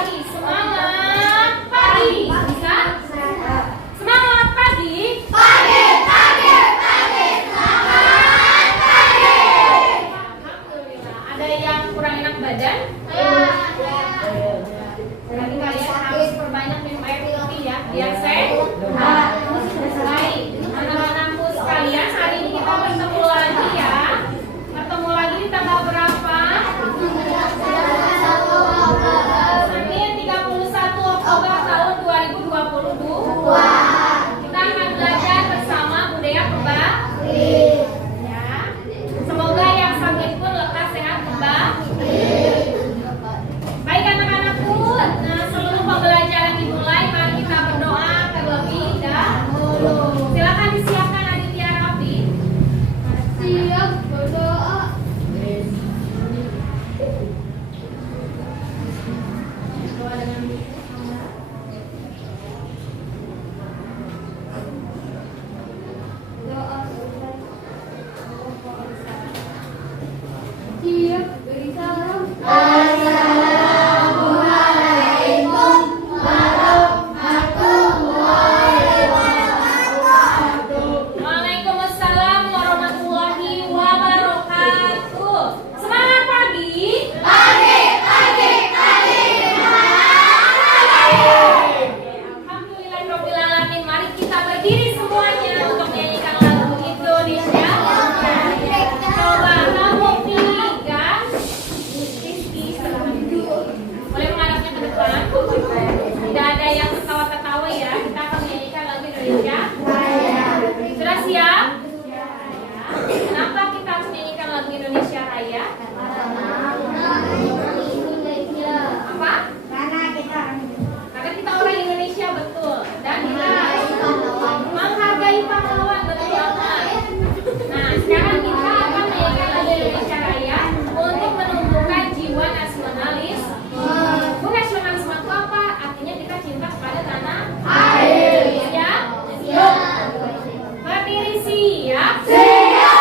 pagi. Semangat pagi. Bisa? Semangat pagi. Pagi, pagi, pagi. Semangat pagi. Alhamdulillah. Ada yang kurang enak badan? Berarti kalian harus perbanyak minum air putih ya, biar sehat. Baik, anak-anakku sekalian, hari ini kita bertemu lagi ya. Bertemu lagi di tanggal berapa? Senin 31 Oktober tahun 2022. Kita akan belajar bersama budaya kembali. Ya. Semoga yang sakit pun lekas sehat kembali. Baik anak-anakku, nah sebelum pembelajaran dimulai, mari kita berdoa terlebih dahulu. Silakan disiapkan Aditya Rafi. Siap berdoa. Doa dengan Doa. Siap beri salam. Assalamualaikum warahmatullahi wabarakatuh. Waalaikumsalam warahmatullahi wabarakatuh. Semangat pagi. Pagi, pagi, pagi. Alhamdulillahirabbil alamin. Mari kita berdiri semuanya untuk menyanyikan lagu Indonesia Raya. Coba kamu tiga. Rizky, silakan duduk. Boleh menghadapnya ke depan. Tidak ada yang ketawa-ketawa ya. Kita akan menyanyikan lagu Indonesia Raya. Sudah siap? Kenapa kita harus menyanyikan lagu Indonesia Raya? Apa? Karena kita orang Indonesia, betul. Dan kita menghargai pahlawan, betul banget. Nah, sekarang kita akan menyanyikan lagu Indonesia Raya untuk menumbuhkan jiwa nasionalis. Nasionalisme itu apa? Artinya kita cinta kepada tanah air. Siap? Berdiri siap. Indonesia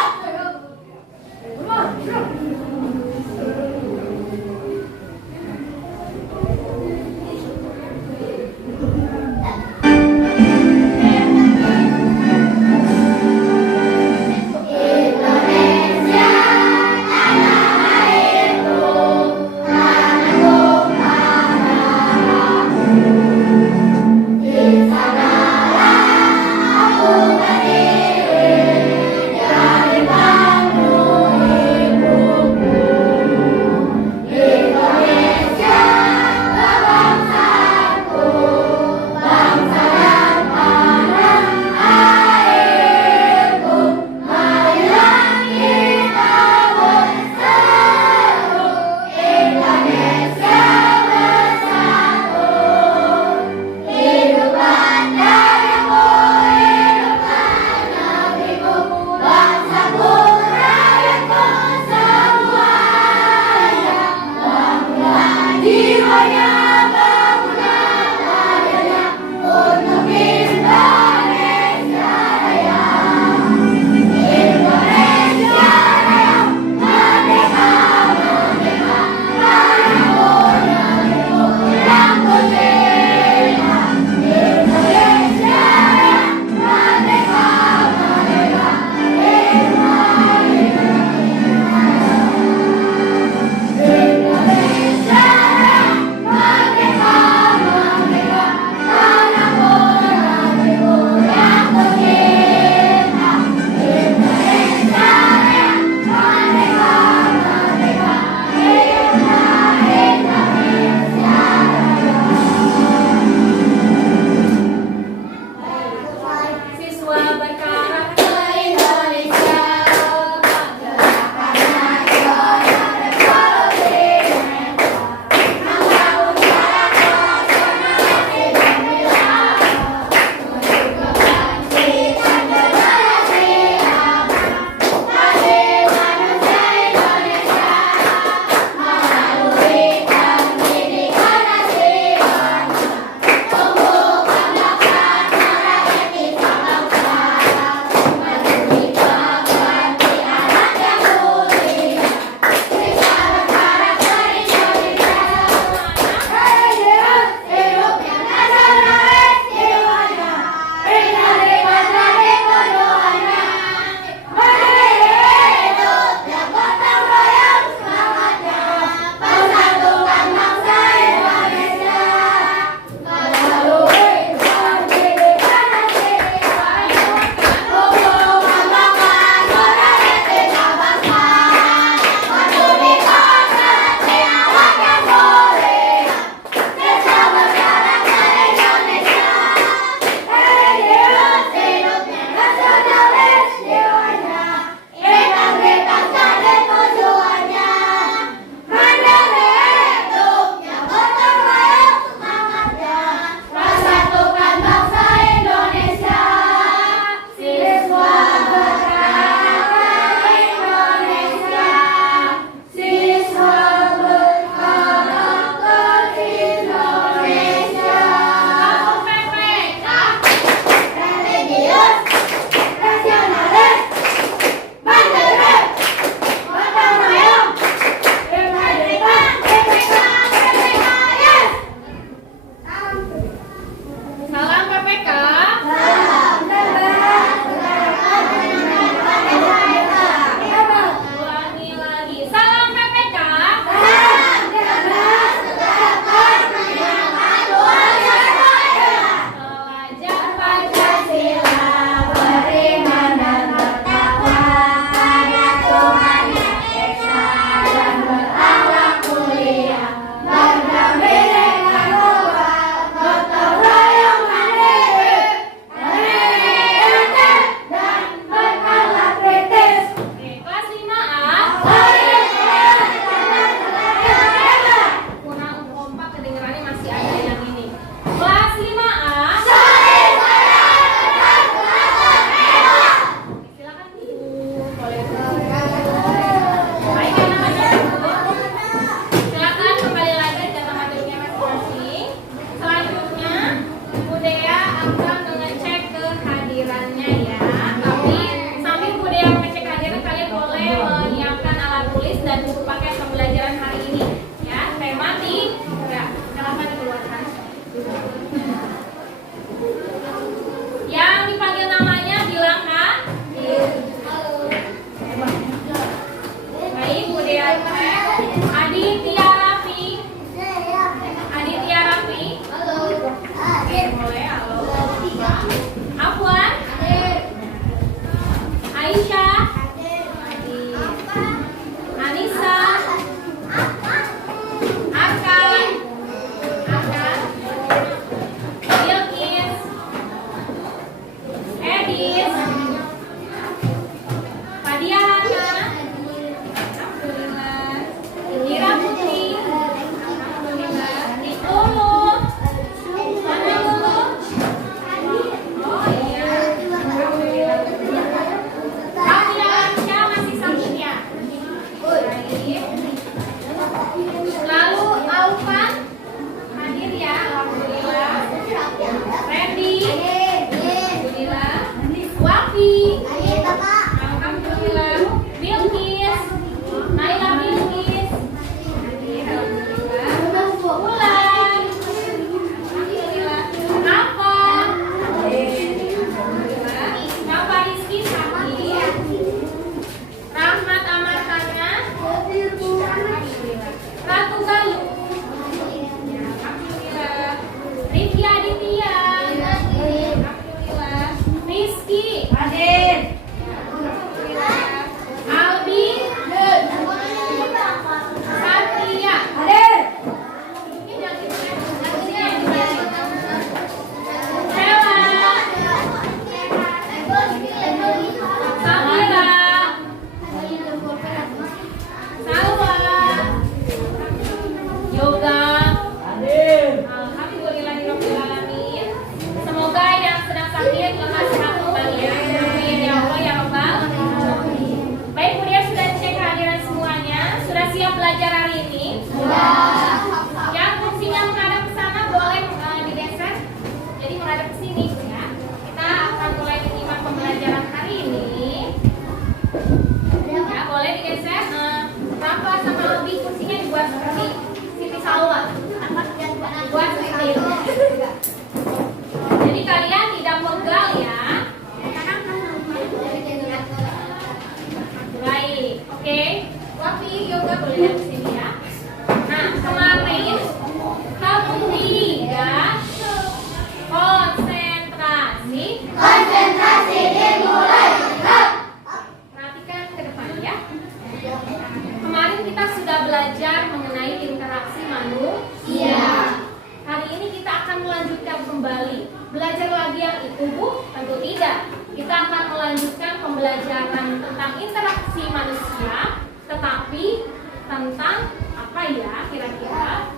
akan melanjutkan kembali belajar lagi yang itu, Bu? Tentu tidak. Kita akan melanjutkan pembelajaran tentang interaksi manusia, tetapi tentang apa ya kira-kira?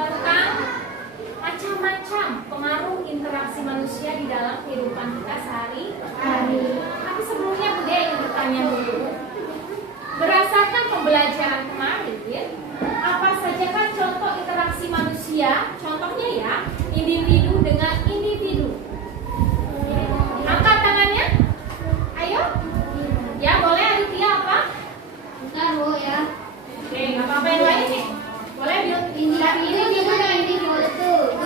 Tentang macam-macam pengaruh interaksi manusia di dalam kehidupan kita sehari-hari. Tapi sebelumnya Bunda ingin bertanya dulu. Berdasarkan pembelajaran kemarin, apa saja kan contoh interaksi manusia? Contohnya ya, individu dengan individu. Angkat tangannya. Ayo. Ya, boleh Aditya apa? Bentar, Bu, ya. Oke, nggak apa-apa yang lain nih. Boleh bilang Individu dengan individu.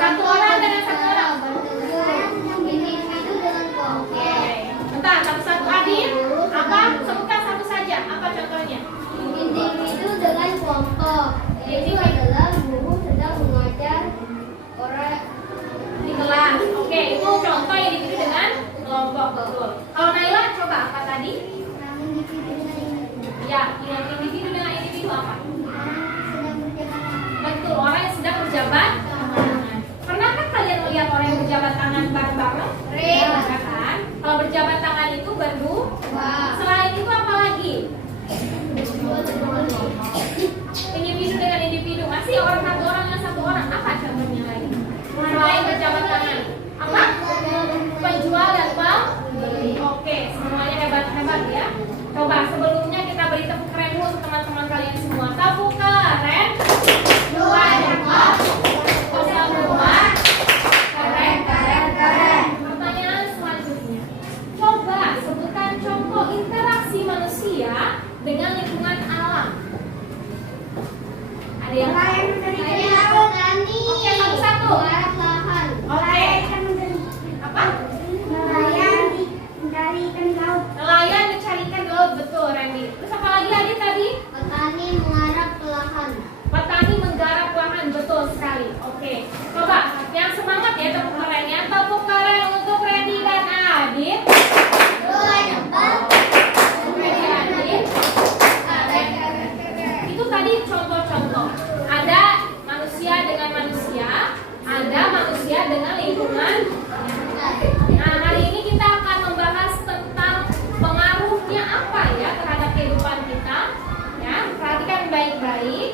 satu orang dengan satu orang. Individu dengan kelompok. Oke. Bentar, satu-satu Adit. Apa? Sebutkan satu saja. Apa contohnya? Individu dengan kelompok. Itu adalah guru sedang mengajar orang Di kelas. Oke, itu contoh individu dengan kelompok. Betul. Kalau Naila coba apa tadi? individu dengan individu. Ya, yang individu dengan individu apa? Sedang berjalan. Betul, orang yang sedang berjabat tangan. Pernahkah kalian melihat orang yang berjabat tangan bareng-bareng? Sering. Ya kan? Kalau berjabat tangan itu berdua. Wah. Selain itu apa lagi? Individu dengan individu. Masih orang satu orang dengan satu orang. Apa contohnya lagi? Selain berjabat tangan. Apa? Penjual dan pembeli. Oke, semuanya hebat-hebat ya. Coba sebelumnya kita beri tepuk keren dulu untuk teman-teman kalian semua. Tepuk keren. Dua jempol. Kosong dua. Keren, keren, keren. Pertanyaan selanjutnya. Coba sebutkan contoh interaksi manusia dengan lingkungan alam. Ada yang lain? Oke, satu-satu. Oke. Apa? Nelayan mencarikan laut, betul Randy. Terus apa lagi Adit tadi? Petani mengarap ke lahan. Petani menggarap lahan, betul sekali. Oke, coba yang semangat ya tepuk kerennya. Tepuk keren untuk Randy dan Adit. Dua jempol. Randy Adit. Itu tadi contoh-contoh. Ada manusia dengan manusia, ada manusia dengan lingkungan. Nah, hari ini kita akan membahas tentang pengaruhnya apa ya terhadap kehidupan kita. Ya, perhatikan baik-baik.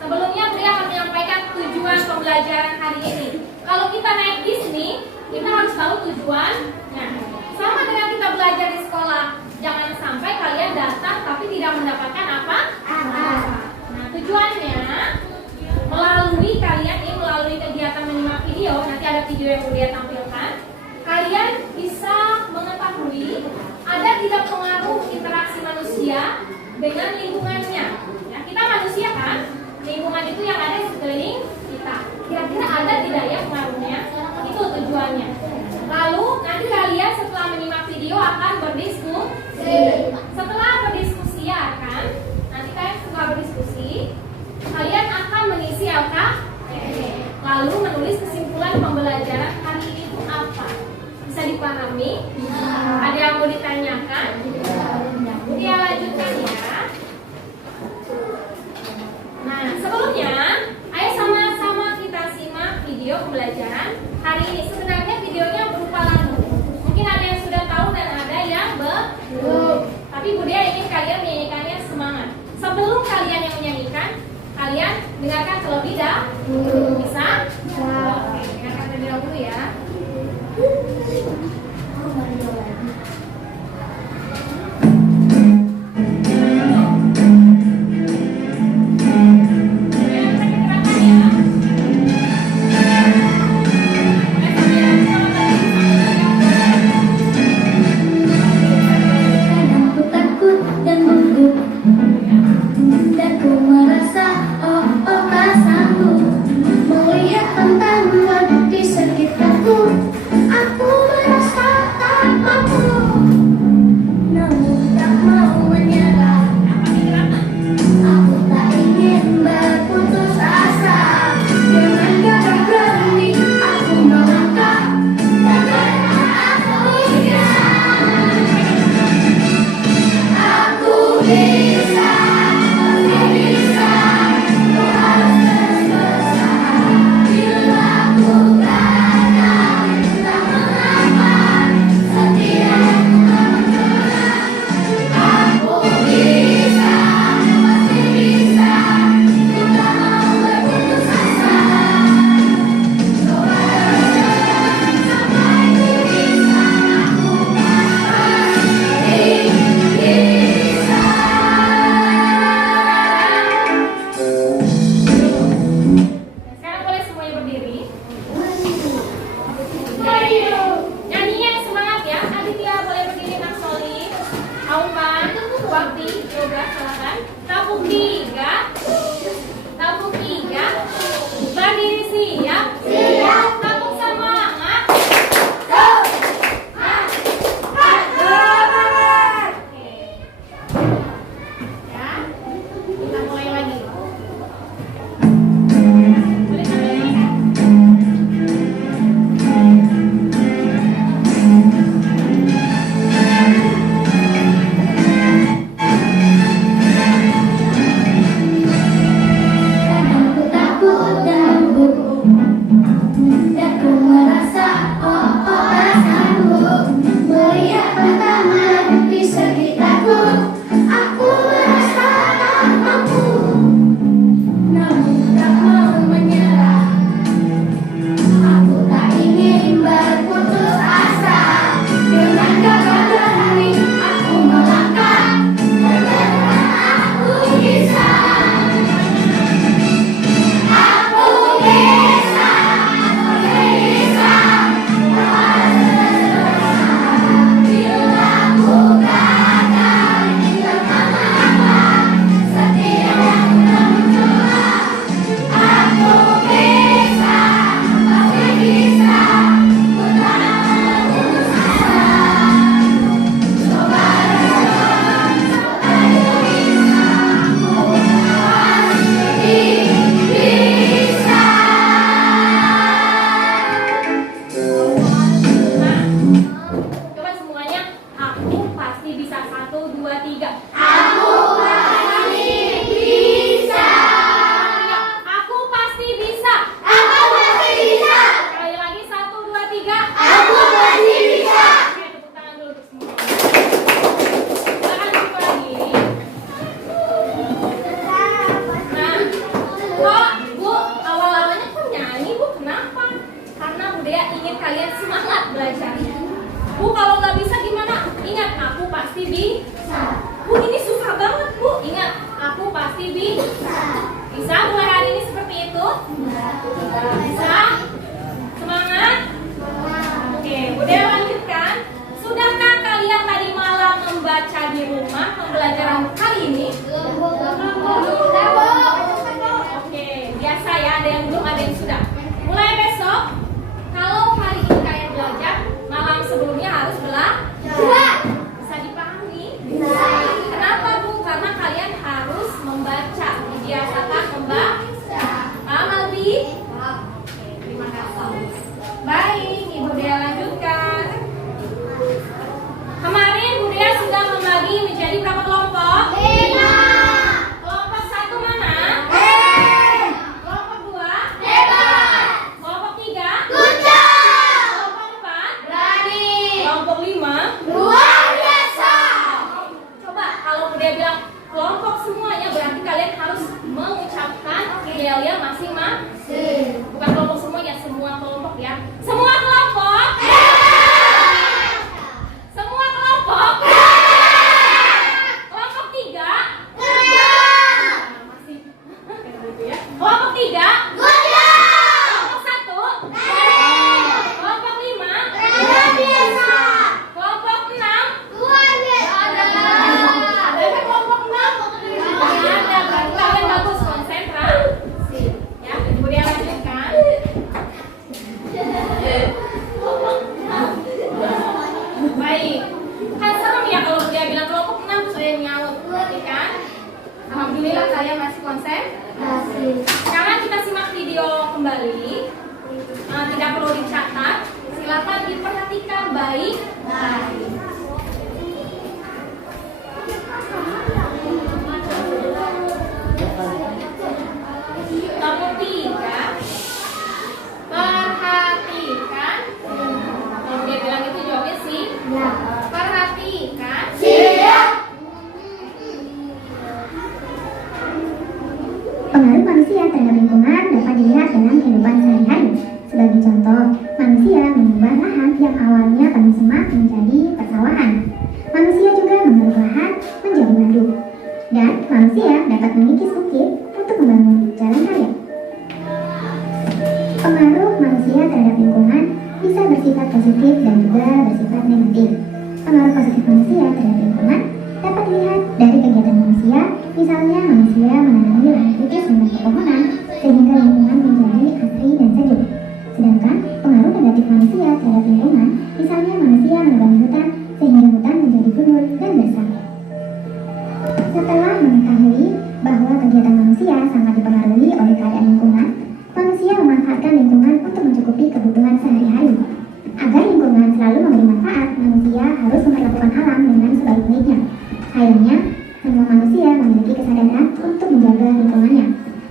Sebelumnya Bri akan menyampaikan tujuan pembelajaran hari ini. Kalau kita naik bis nih, kita harus tahu tujuannya. Sama dengan kita belajar di sekolah, jangan sampai kalian datang tapi tidak mendapatkan apa? Nah, tujuannya melalui kalian ini melalui kegiatan menyimak video, nanti ada video yang udah tampilkan. Kalian bisa mengetahui ada tidak pengaruh interaksi manusia dengan lingkungannya. Ya, kita manusia kan, lingkungan itu yang ada di sekeliling kita. Kira-kira ada tidak ya pengaruhnya? Itu tujuannya. Lalu nanti kalian setelah menyimak video akan berdiskusi. Setelah berdiskusi ya kan, nanti kalian setelah berdiskusi, kalian akan mengisi LKPD. Lalu menulis kesimpulan pembelajaran hari ini itu apa? Bisa dipahami? Ada yang mau ditanyakan? Ya, lanjutkan ya. Nah, sebelumnya, ayo sama-sama kita simak video pembelajaran hari ini. Sebenarnya videonya berupa lagu. Mungkin ada yang sudah tahu dan ada yang belum. Tapi Budia ingin kalian menyanyikannya semangat. Sebelum kalian yang menyanyikan, kalian dengarkan terlebih dahulu. Bisa? Oke, dengarkan terlebih dahulu ya. Aku takut dan gugup, dan ku merasa tak sanggup melihat tantangan di sekitarku. Budaya ingin kalian semangat belajarnya. Bu, kalau nggak bisa gimana? Ingat, aku pasti bisa. Bu, ini susah banget, Bu. Ingat, aku pasti bisa. Bisa mulai hari ini seperti itu? Bisa? Semangat? Oke, Budaya lanjutkan. Sudahkah kalian tadi malam membaca di rumah pembelajaran kali ini? Oke, biasa ya, ada yang belum, ada yang sudah. Mulai besok, kalau hari ini kalian belajar, malam sebelumnya harus belajar. Bisa dipahami? Kenapa, Bu? Karena kalian harus membaca, dibiasakan membaca. Paham, Albi? Oke, terima kasih. Baik, Ibu Dea lanjutkan. Kemarin Bu Dea sudah membagi menjadi berapa kelompok? 5. Kelompok 1 mana? Kelompok 2? Kelompok 3? Kelompok 4? Kelompok 5? Coba kalau Bu Dea bilang kelompok semuanya, berarti kalian harus mengucapkan yel-yel masing-masing. Bukan kelompok semuanya, semua kelompok ya. Semua kelompok? Semua kelompok? Kelompok 3? Masih gitu ya. Kelompok 3? Kelompok 1? Kelompok 5? Kelompok 6? Ada kelompok 6? Ada, berarti kalian bagus konsentrasi. Ya, Ibu Dea lanjutkan. Baik, kan serem ya kalau dia bilang kelompok 6 terus ada yang nyaut, ya kan? Alhamdulillah kalian masih konsentrasi. Sekarang kita simak video kembali. Tidak perlu dicatat, silakan diperhatikan baik-baik. Nomor 3, perhatikan. Kalau dia bilang itu jawabnya sih. Perhatikan. Pengaruh manusia terhadap lingkungan dapat dilihat dalam kehidupan sehari-hari. Sebagai contoh, manusia mengubah lahan yang awalnya penuh semak menjadi persawahan. Manusia juga mengubah lahan menjadi waduk. Dan manusia dapat mengikis bukit untuk membangun jalan raya. Pengaruh manusia terhadap lingkungan bisa bersifat positif dan juga bersifat negatif. Pengaruh positif manusia terhadap lingkungan dapat dilihat dari kegiatan manusia, misalnya manusia menanami lahan kritis dengan pepohonan sehingga lingkungan menjadi asri dan sejuk. Sedangkan pengaruh negatif manusia terhadap lingkungan, misalnya manusia menebangi hutan sehingga hutan menjadi gundul dan basah. Setelah mengetahui bahwa kegiatan manusia sangat dipengaruhi oleh keadaan lingkungan, manusia memanfaatkan lingkungan untuk mencukupi kebutuhan sehari-hari. Agar lingkungan selalu memberi manfaat, manusia harus memperlakukan alam dengan sebaik-baiknya. Akhirnya, semua manusia memiliki kesadaran untuk menjaga lingkungannya.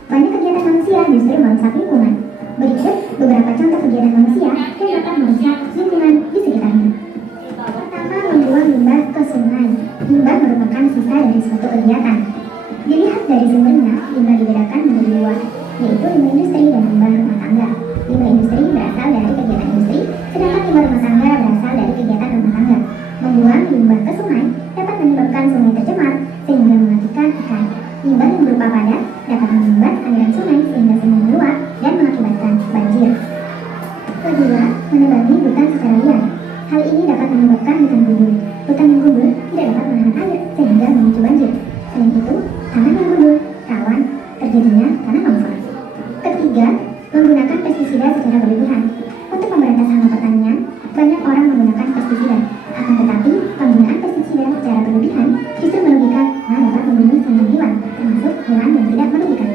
Banyak kegiatan manusia justru merusak lingkungan. Berikut beberapa contoh kegiatan manusia yang dapat merusak lingkungan di sekitarnya. Pertama, membuang limbah ke sungai. Limbah merupakan sisa dari suatu kegiatan. Dilihat dari sumbernya, limbah dibedakan menjadi dua, yaitu limbah industri dan limbah rumah tangga. Limbah industri berasal dari kegiatan industri, sedangkan limbah rumah tangga berasal dari kegiatan rumah tangga. Membuang limbah ke sungai dapat menyebabkan sungai tercemar sehingga mematikan ikan. Limbah yang berupa padat dapat membuat aliran sungai sehingga sungai meluap dan mengakibatkan banjir. Kedua, menebangi hutan secara liar. Hal ini dapat menyebabkan hutan gundul. Hutan yang gundul tidak dapat menahan air sehingga memicu banjir. Selain itu, tanah yang gundul rawan terjadinya tanah longsor. Ketiga, menggunakan pestisida secara berlebihan. Untuk memberantas hama pertanian, banyak orang menggunakan pestisida. Akan tetapi, penggunaan pestisida secara berlebihan justru merugikan karena dapat membunuh semua hewan, termasuk hewan yang tidak merugikan.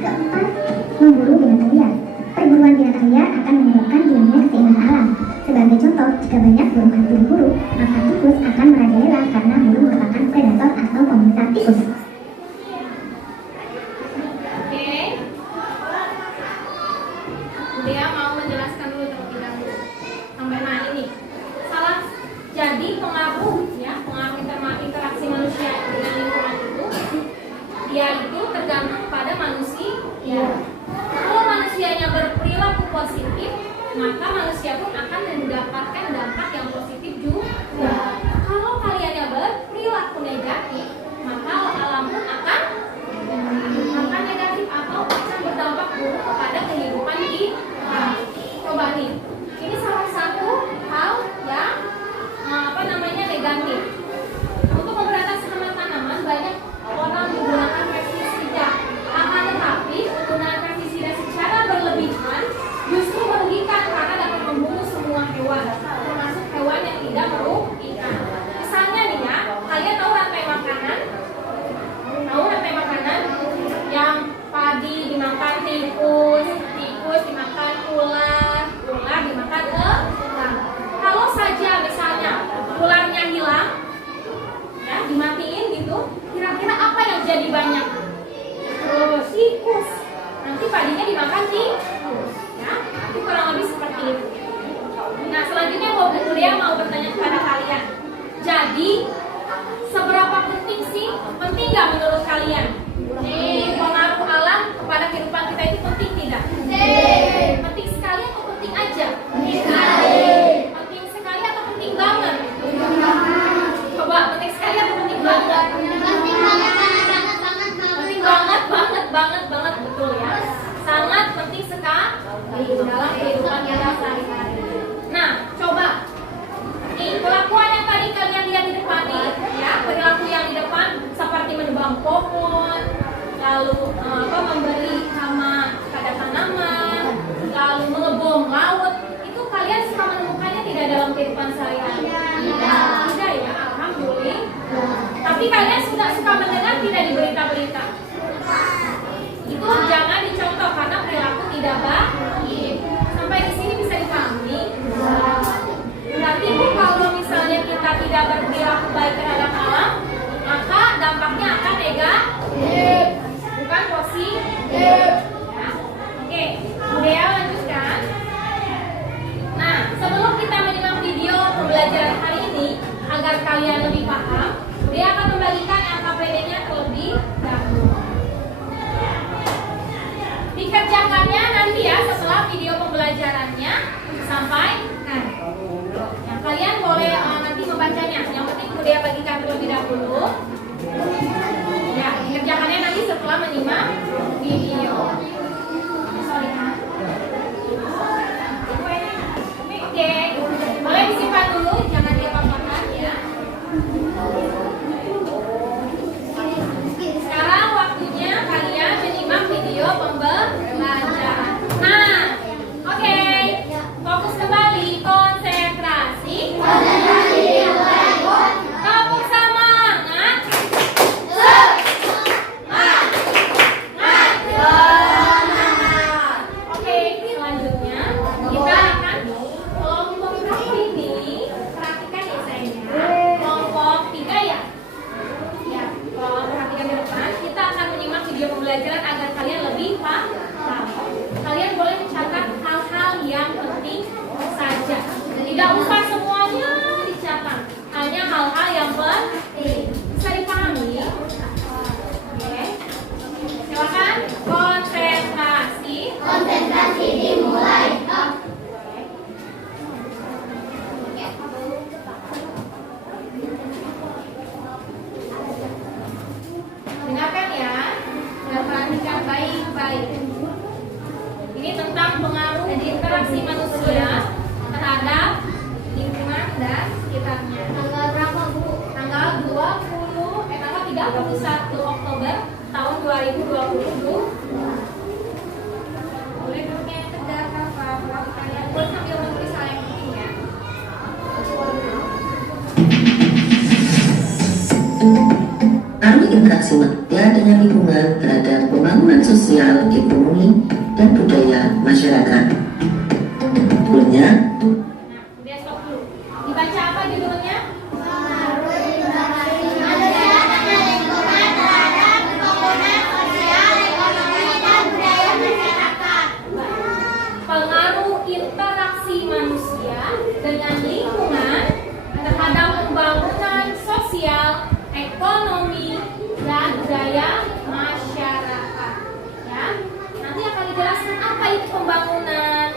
Keempat, memburu binatang liar. Perburuan binatang liar akan menyebabkan hilangnya keseimbangan alam. Sebagai contoh, jika banyak burung hantu diburu, maka tikus akan merajalela karena burung merupakan predator atau pemerintah tikus. Oke. Dia mau menjelaskan dulu terlebih dahulu. Sampai mana ini? Salah. Jadi pengaruh interaksi manusia dengan lingkungan itu, dia itu tergantung pada manusia. Kalau manusianya berperilaku positif, maka manusia pun akan mendapatkan dampak yang positif juga. Kalau kaliannya berperilaku negatif, maka alam pun akan negatif atau akan berdampak buruk kepada kehidupan kita. Coba nih, ini salah satu hal yang negatif. Untuk memberantas hama tanaman, banyak orang menggunakan pestisida. Akan tetapi, penggunaan pestisida secara berlebihan justru merugikan karena dapat membunuh semua hewan, termasuk hewan yang tidak merugikan. Misalnya nih ya, kalian tahu rantai makanan? Tahu rantai makanan? Yang padi dimakan tikus, tikus dimakan ular, ular dimakan elang. Kalau saja misalnya ularnya hilang, ya dimatiin gitu, kira-kira apa yang jadi banyak? Tikus. Nanti padinya dimakan tikus, ya. Itu kurang lebih seperti itu. Nah, selanjutnya Budia mau bertanya kepada kalian. Jadi, seberapa penting sih? Penting nggak menurut kalian? Pengaruh alam kepada kehidupan kita itu penting tidak? Penting sekali atau penting aja? Penting sekali atau penting banget? Coba, penting sekali atau penting banget? Banget, betul ya. Sangat penting sekali dalam kehidupan kita sehari-hari. Nah, coba nih kelakuan yang tadi kalian lihat di depan nih, ya, perilaku yang di depan seperti menebang pohon, lalu memberi hama pada tanaman, lalu mengebom laut, itu kalian suka menemukannya tidak dalam kehidupan sehari-hari? Tidak ya, alhamdulillah. Tapi kalian sudah suka mendengar tidak di berita-berita? Itu jangan dicontoh karena perilaku tidak baik. Sampai di sini bisa dipahami? Berarti kalau misalnya kita tidak berperilaku baik terhadap alam, maka dampaknya akan negatif, bukan positif. Ya. Oke, Budia lanjutkan. Nah, sebelum kita menyimak video pembelajaran hari ini, agar kalian lebih paham, Budia akan membagikan LKPD-nya terlebih dahulu. Dikerjakannya nanti ya setelah video pembelajarannya sampai yang kalian boleh nanti membacanya. Yang penting Budia bagikan terlebih dahulu. Ya, dikerjakannya nanti setelah menyimak video. Oke, boleh disimpan dulu, jangan diapa-apakan ya. Sekarang waktunya kalian menyimak video pembelajaran. Nah, oke. Fokus kembali, konsentrasi. Tepuk semangat. Oke, selanjutnya kita akan kelompok ini. Perhatikan ya sayangnya. Kelompok 3 ya. Ya, kalau perhatikan di depan, kita akan menyimak video pembelajaran agar kalian lebih paham. Kalian boleh mencatat hal-hal yang penting saja. Tidak usah semuanya dicatat, hanya hal-hal yang penting. Bisa dipahami? Oke. Silakan konsentrasi. Konsentrasi dimulai. Dengarkan ya, dan perhatikan baik-baik. Ini tentang pengaruh interaksi manusia terhadap lingkungan dan sekitarnya. Tanggal berapa, Bu? Tanggal 31 Oktober tahun 2020. Boleh duduknya yang tegak, apa? Kalian boleh sambil menulis hal yang penting ya. Pengaruh interaksi manusia dengan lingkungan terhadap pembangunan sosial, ekonomi, dan budaya masyarakat. Sebelumnya, Udah stop dulu. Dibaca apa judulnya? Pengaruh interaksi manusia dengan lingkungan terhadap pembangunan sosial, ekonomi, dan budaya masyarakat. Ya, nanti akan dijelaskan apa itu pembangunan,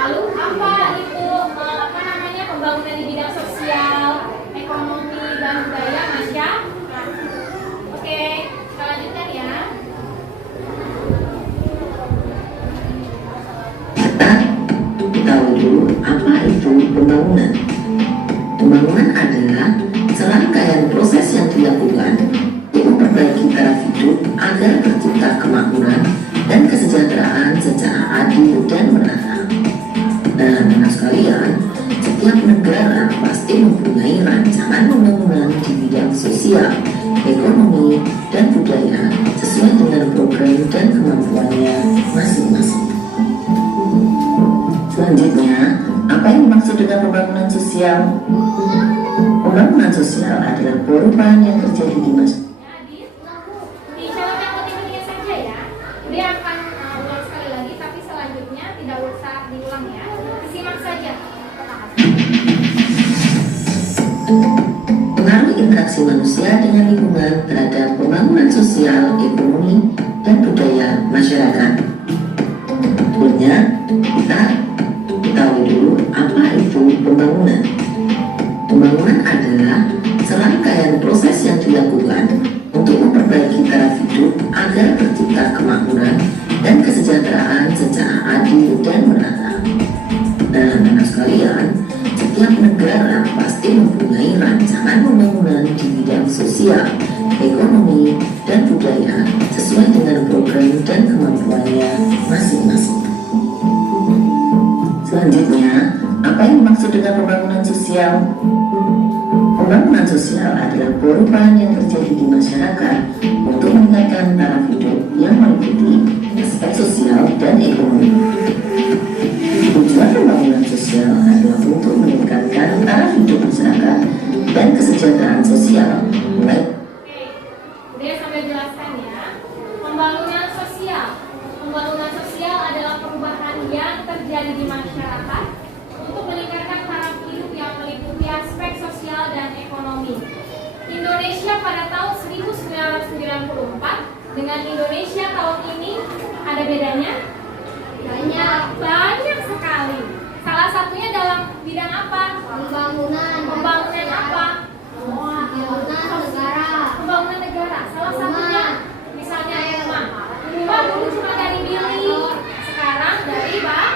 Lalu apa itu pembangunan di bidang sosial, ekonomi, dan budaya masyarakat? Oke, kita lanjutkan ya. Kita tahu dulu apa itu pembangunan. Pembangunan adalah serangkaian proses yang dilakukan untuk memperbaiki taraf hidup agar tercipta kemakmuran dan kesejahteraan secara adil dan merata. Dan anak sekalian, setiap negara pasti mempunyai rancangan pembangunan di bidang sosial, ekonomi, dan budaya sesuai dengan program dan kemampuannya masing-masing. Selanjutnya, apa yang dimaksud dengan pembangunan sosial? Pembangunan sosial adalah perubahan yang terjadi di masyarakat. Dicatat yang penting-pentingnya saja ya. Dia akan ulang sekali lagi, tapi selanjutnya tidak usah diulang ya. Disimak saja. Pengaruh interaksi manusia dengan lingkungan terhadap pembangunan sosial, ekonomi, dan budaya masyarakat. Sebelumnya, kita ketahui dulu apa itu pembangunan. Pembangunan adalah serangkaian proses yang dilakukan untuk memperbaiki taraf hidup agar tercipta kemakmuran dan kesejahteraan secara adil dan merata. Dan anak sekalian, setiap negara pasti mempunyai rancangan pembangunan di bidang sosial, ekonomi, dan budaya sesuai dengan program dan kemampuannya masing-masing. Selanjutnya, apa yang dimaksud dengan pembangunan sosial? Pembangunan sosial adalah perubahan yang terjadi di masyarakat untuk meningkatkan taraf hidup yang meliputi aspek sosial dan ekonomi. Tujuan pembangunan sosial adalah untuk meningkatkan taraf hidup masyarakat dan kesejahteraan sosial mulai. Udah sampai jelaskan ya. Pembangunan sosial. Pembangunan sosial adalah perubahan yang terjadi di masyarakat untuk meningkatkan taraf hidup yang meliputi aspek sosial dan ekonomi. Indonesia pada tahun 1994 dengan Indonesia tahun ini ada bedanya? Banyak sekali. Salah satunya dalam bidang apa? Pembangunan apa? Pembangunan negara. Salah satunya misalnya rumah. Rumah dulu cuma dari bilik, sekarang dari bang.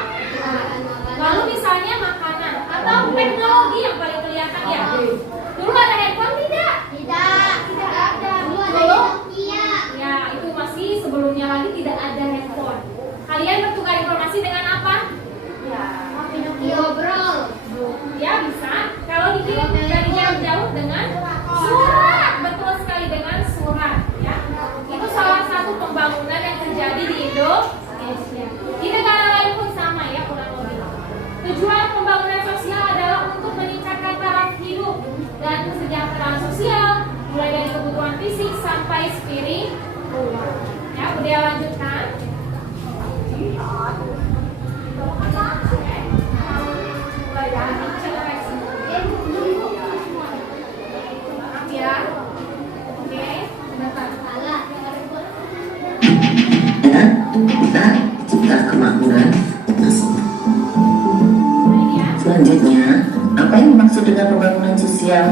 Lalu misalnya makanan atau teknologi yang paling kelihatan ya. Dulu ada handphone tidak? Tidak ada. Dulu ya itu masih sebelumnya lagi tidak ada handphone. Kalian bertukar informasi dengan apa? Ya, Ngobrol. ya bisa. Kalau dikirim dari jarak jauh dengan surat, betul sekali dengan surat. Ya, itu salah satu pembangunan yang terjadi di Indonesia. Di negara lain pun sama ya kurang lebih. Tujuan pembangunan sosial adalah untuk meningkatkan taraf hidup dan kesejahteraan sosial, mulai dari kebutuhan fisik sampai spiritual. Ya, udah lanjutkan. Ya, oke, sebentar. Dan kita cipta kemakmuran masing. Selanjutnya, apa yang dimaksud dengan pembangunan sosial?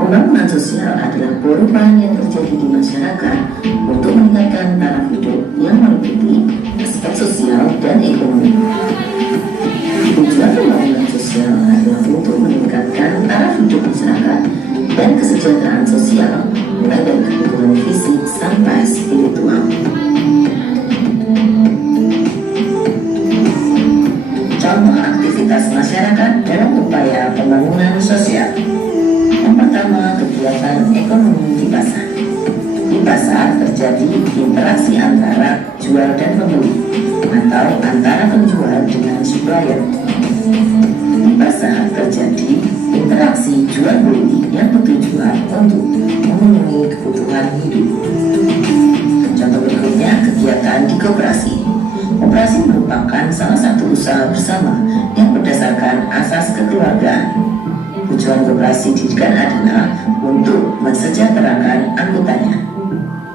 Pembangunan sosial adalah perubahan yang terjadi di masyarakat untuk meningkatkan taraf hidup yang meliputi aspek sosial dan ekonomi. Tujuan pembangunan sosial adalah untuk meningkatkan taraf hidup masyarakat dan kesejahteraan sosial mulai dari kebutuhan fisik sampai spiritual. Contoh aktivitas masyarakat dalam upaya pembangunan sosial. Yang pertama, kegiatan ekonomi di pasar. Di pasar terjadi interaksi antara jual dan pembeli atau antara penjual dengan supplier. Di pasar terjadi interaksi jual beli yang bertujuan untuk memenuhi kebutuhan hidup. Contoh berikutnya, kegiatan di koperasi. Koperasi merupakan salah satu usaha bersama yang berdasarkan asas kekeluargaan. Tujuan koperasi didirikan adalah untuk mensejahterakan anggotanya.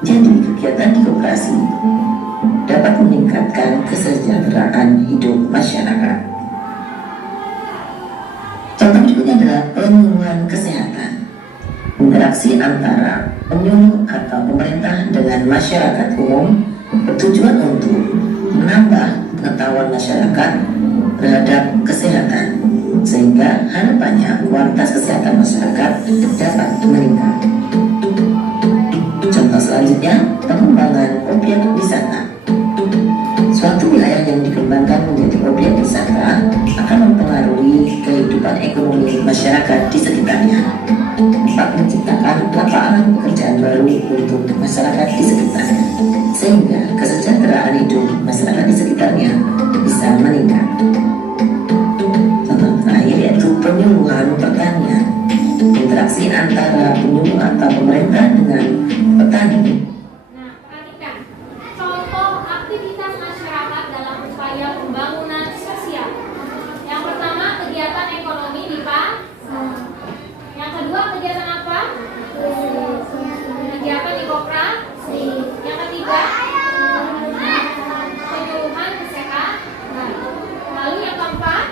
Jadi, kegiatan di koperasi dapat meningkatkan kesejahteraan kesejahteraan hidup masyarakat. Contoh berikutnya adalah penyuluhan kesehatan. Interaksi antara penyuluh atau pemerintah dengan masyarakat umum bertujuan untuk menambah pengetahuan masyarakat terhadap kesehatan, sehingga harapannya kualitas kesehatan masyarakat dapat meningkat. Contoh selanjutnya, pengembangan objek wisata. Suatu wilayah yang dikembangkan menjadi objek wisata akan mempengaruhi kehidupan ekonomi masyarakat di sekitarnya, dapat menciptakan lapangan pekerjaan baru untuk masyarakat di sekitarnya, sehingga kesejahteraan hidup masyarakat di sekitarnya bisa meningkat. Contoh terakhir yaitu penyuluhan pertanian. Interaksi antara penyuluh atau pemerintah dengan petani. Nah, perhatikan. Contoh aktivitas masyarakat dalam upaya pembangunan sosial. Yang pertama, kegiatan ekonomi di pasar. Yang kedua, kegiatan apa? Kegiatan di koperasi. Yang ketiga, penyuluhan kesehatan. Lalu yang keempat,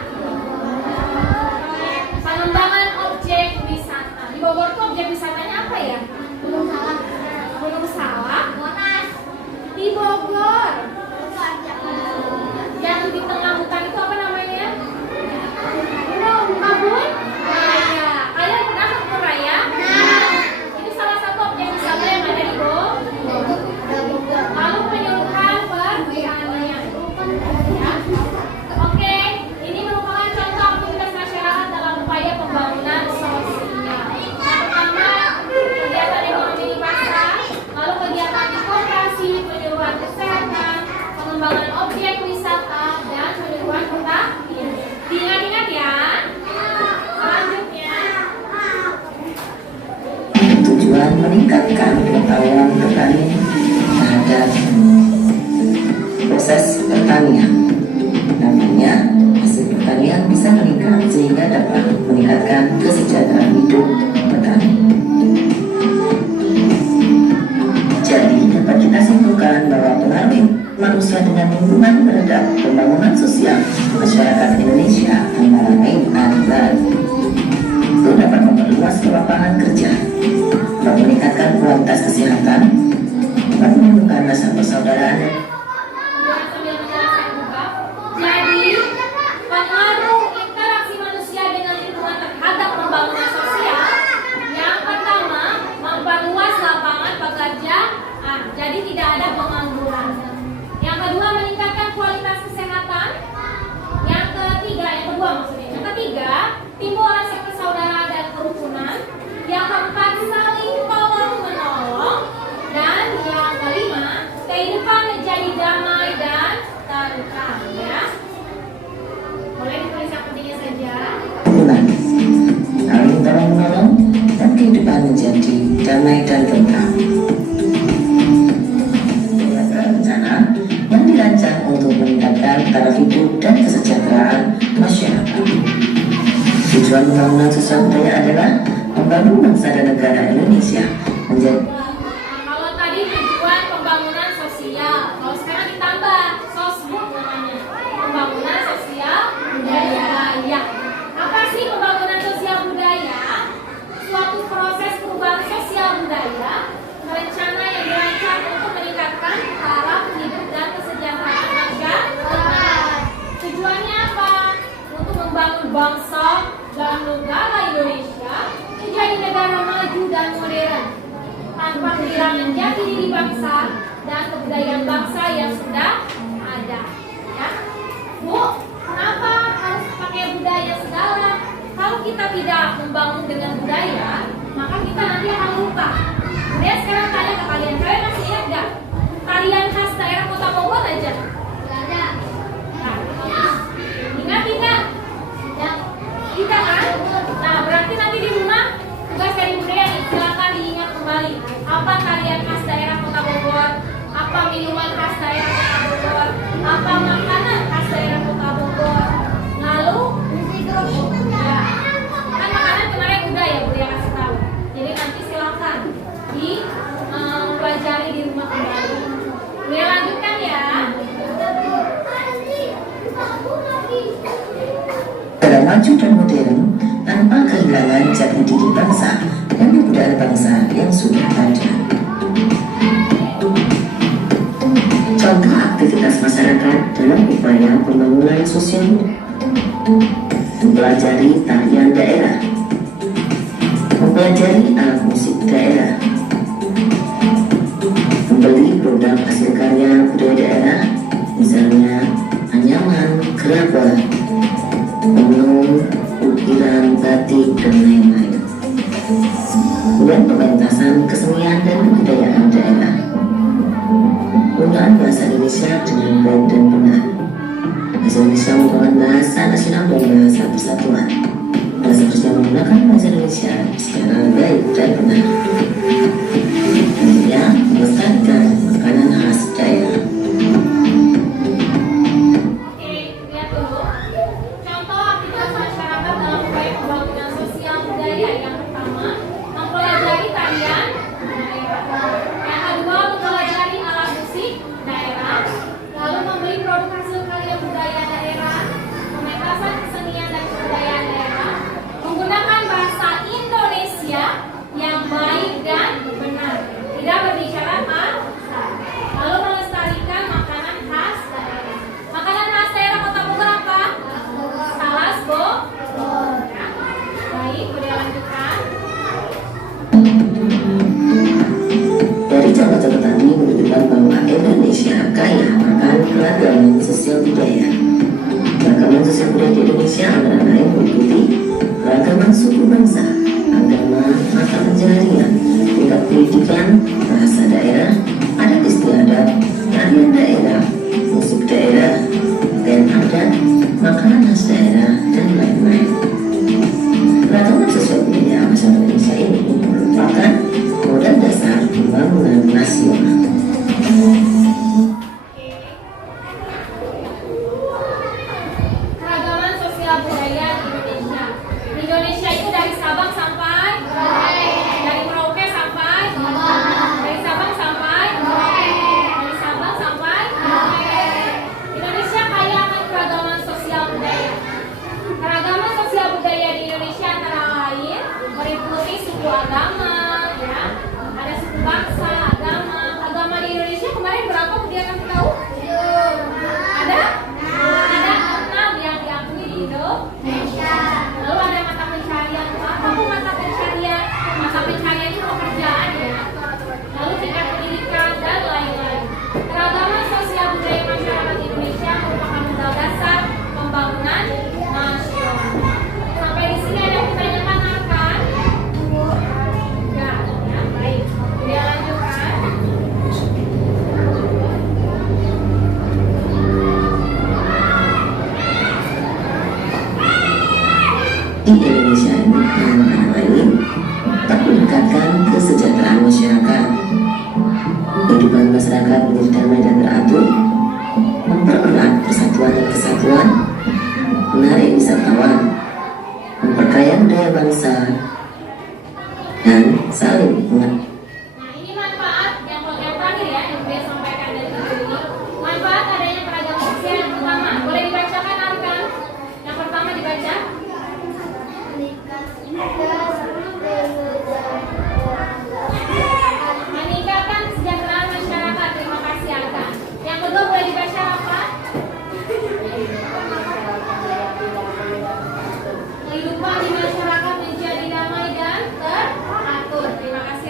pengembangan objek wisata. Di Bogor tuh objek wisatanya apa ya? Belum salah. Gunung Salak. Monas. Di Bogor. Yang di tengah hutan itu apa namanya? Kebun Raya. Kalian pernah ke kebun raya? Ini salah satu objek wisata yang ada di Bogor. Lalu penyuluhan pertanian. Ya. Oke, ini merupakan contoh aktivitas masyarakat dalam upaya pembangunan sosial. Yang pertama, kegiatan ekonomi di pasar, lalu kegiatan di koperasi, penyuluhan kesehatan, pengembangan objek wisata, dan penyuluhan pertanian. Diingat-ingat ya. Selanjutnya, Tujuan meningkatkan pengetahuan petani terhadap proses pertanian. Namanya, hasil pertanian bisa meningkat sehingga dapat meningkatkan kesejahteraan hidup petani. Jadi dapat kita simpulkan bahwa pengaruh manusia dengan lingkungan terhadap pembangunan sosial masyarakat Indonesia antara lain adalah itu dapat memperluas lapangan kerja, dapat meningkatkan kualitas kesehatan, dapat menumbuhkan rasa persaudaraan. sambil menjelaskan juga. Jadi, pengaruh interaksi manusia dengan lingkungan terhadap pembangunan sosial. Yang pertama, memperluas lapangan pekerjaan. Jadi tidak ada pengangguran. Yang kedua, meningkatkan kualitas kesehatan. Yang ketiga, timbul rasa persaudaraan dan kerukunan. Yang keempat, saling tolong menolong. Dan yang kelima, kehidupan menjadi damai dan tentram. Ya, boleh ditulis yang pentingnya saja. Ulang, saling tolong menolong dan kehidupan menjadi damai dan tentram. Rencana yang dirancang untuk meningkatkan taraf hidup dan kesejahteraan masyarakat. Tujuan pembangunan sosial budaya adalah membangun bangsa dan negara Indonesia menjadi. Kalau tadi tujuan pembangunan sosial, kalau sekarang ditambah sosbud namanya, pembangunan sosial budaya. Apa sih pembangunan sosial budaya? Suatu proses perubahan sosial budaya, rencana yang dirancang untuk meningkatkan taraf hidup dan kesejahteraan masyarakat. Tujuannya apa? Untuk membangun bangsa dan negara Indonesia menjadi negara maju dan modern, tanpa kehilangan jati diri bangsa dan kebudayaan bangsa yang sudah ada. Ya, Bu, kenapa harus pakai budaya segala? Kalau kita tidak membangun dengan budaya, maka kita nanti akan lupa. Kemudian sekarang tanya ke kalian masih ingat nggak tarian khas daerah Kota Bogor aja? Gak ada. Nah, ingat-ingat. Ya, kita kan? Nah, berarti nanti di rumah tugas dari budaya nih, silakan diingat kembali. Apa tarian khas daerah Kota Bogor? Apa minuman khas daerah Kota Bogor? maju dan modern tanpa kehilangan jati diri bangsa dan kebudayaan bangsa yang sudah ada. Contoh aktivitas masyarakat dalam upaya pembangunan sosial: mempelajari tarian daerah, mempelajari alat musik daerah, membeli produk hasil karya budaya daerah, misalnya anyaman, gerabah, tenun, ukiran, batik, dan lain-lain. Dan pementasan kesenian dan kebudayaan daerah. Penggunaan bahasa Indonesia dengan baik dan benar. Bahasa Indonesia merupakan bahasa nasional dan bahasa persatuan. Bahasa Indonesia menggunakan bahasa Indonesia secara baik dan benar. Ketiga, melestarikan makanan khas daerah. Oke, lihat dulu. Contoh aktivitas masyarakat dalam upaya pembangunan sosial budaya. Yang pertama, mempelajari tarian daerah. Yang kedua, mempelajari alat musik daerah. Lalu membeli produk hasil karya budaya daerah, pementasan kesenian dan kebudayaan daerah, menggunakan bahasa Indonesia yang baik dan benar, tidak berbicara kasar. Lalu melestarikan makanan khas daerah. Makanan khas daerah Kota Bogor apa? Salas Bogor. Ya. Baik, boleh lanjutkan. Dari contoh-contoh tadi menunjukkan bahwa Indonesia kaya akan keragaman sosial budaya. Keragaman sosial budaya di Indonesia antara lain meliputi keragaman suku bangsa, agama, mata pencaharian, tingkat pendidikan, bahasa daerah, adat istiadat, tarian daerah, musik daerah, pakaian adat, makanan khas daerah, dan lain-lain. Keragaman sosial budaya masyarakat Indonesia ini merupakan modal dasar pembangunan nasional. Keragaman sosial budaya di Indonesia. Di Indonesia itu dari Sabang sampai dari Merauke sampai dari Sabang sampai dari Sabang sampai Indonesia kaya akan keragaman sosial budaya. Keragaman sosial budaya di Indonesia antara lain meliputi suku agama, ya. Ada suku bangsa, agama di Indonesia kemarin berapa kegiatan tahu? Ada 6 yang diakui di Indonesia. Lalu ada mata pencarian. Apa tuh mata pencarian? Mata pencarian itu pekerjaan, ya. Lalu tingkat pendidikan dan lain-lain. Keragaman sosial budaya masyarakat Indonesia merupakan modal dasar pembangunan nasional. Sampai di sini ada yang ditanyakan kan? Enggak, ya, baik. Dia lanjutkan. Di Indonesia ini antara lain tak meningkatkan kesejahteraan masyarakat, kehidupan masyarakat menjadi damai dan teratur, mempererat persatuan dan kesatuan, menarik wisatawan, memperkaya budaya bangsa, dan saling mengerti. Nah, ini manfaat yang terakhir ya yang saya sampaikan dari video ini. Manfaat adanya keragaman sosial yang pertama. Boleh dibacakan Arkan? Yang pertama dibaca. Meningkatkan kesejahteraan masyarakat. Terima kasih Arkan. Yang kedua boleh dibaca apa? Kehidupan di masyarakat menjadi damai dan teratur. Terima kasih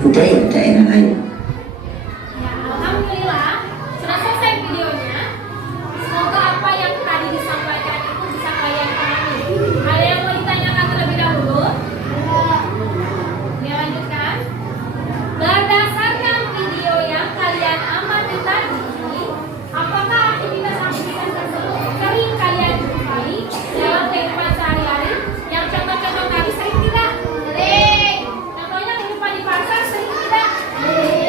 budaya daerah lain. Ya, alhamdulillah sudah selesai videonya. Semoga apa yang tadi disampaikan itu bisa kalian pahami. Ada yang mau ditanyakan terlebih dahulu? Ya, lanjutkan. Berdasarkan video yang kalian amati tadi, apakah aktivitas-aktivitas tersebut sering kalian jumpai dalam kehidupan sehari-hari? Yang contoh-contoh tadi sering tidak? Sering. Contohnya kehidupan di pasar sering tidak? Sering.